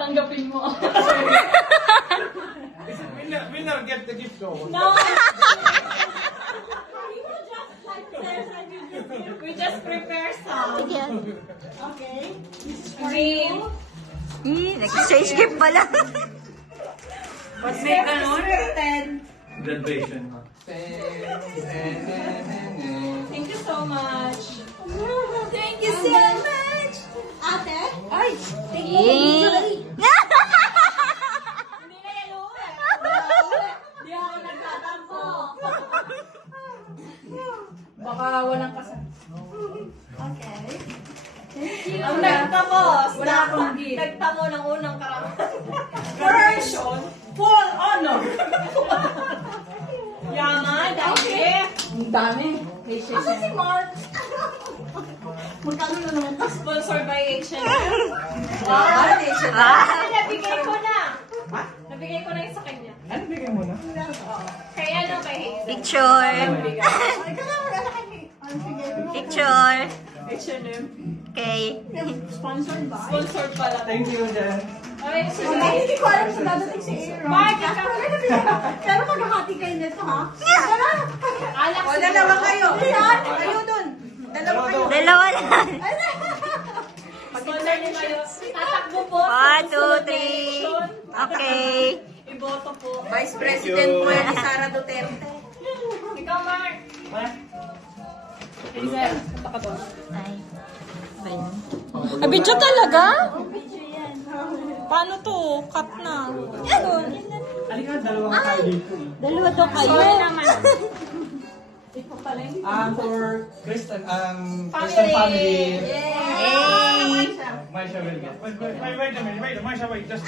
Tanggapin mo. Winner get the gift though. No! We just prepare some. Okay? Green. Nag-exchange gift pala. Ba't may ganun? Graduation. Thank you so much. Thank you so much. Ate? Ay! Hindi na yan uwi. Hindi ako nagtatampo. Baka walang kasal. Okay. Ang nagtapos. Wala akong gift. Nagtamo ng unang graduation. Full honor. Yaman, dahil. Ang dami. Asa si Mark? Magkano na naman? Sponsored by H&M. Ah! Nabigay ko na. Nabigay ko na yung sa kanya. Ano bigyan mo na? Kaya ano kay Hazel. Picture. Picture. H&M. Okay. Sponsored pala. Thank you, Jen. Okay, sige. Hindi ko alam sa dadating si Aaron. Mark, ikaw. Pero maghahati kayo nito, ha? Alak O, dalawa kayo. Kayo dun. Dalawa lang. Sponsor niyo kayo. Tatakbo po. 1, 2, Susunod na 3. eleksyon. Okay. Iboto po. Vice President po yan ni Sara Duterte. Ikaw, Mark. Hazel, punta ka doon. Ay. Ay, video talaga? Paano to? Cut na. Halika, dalawang tayo dito. Dalawa daw kayo. For Christian, Christian family. Yay! Maisha will get. Wait a minute, Maisha, wait. Just.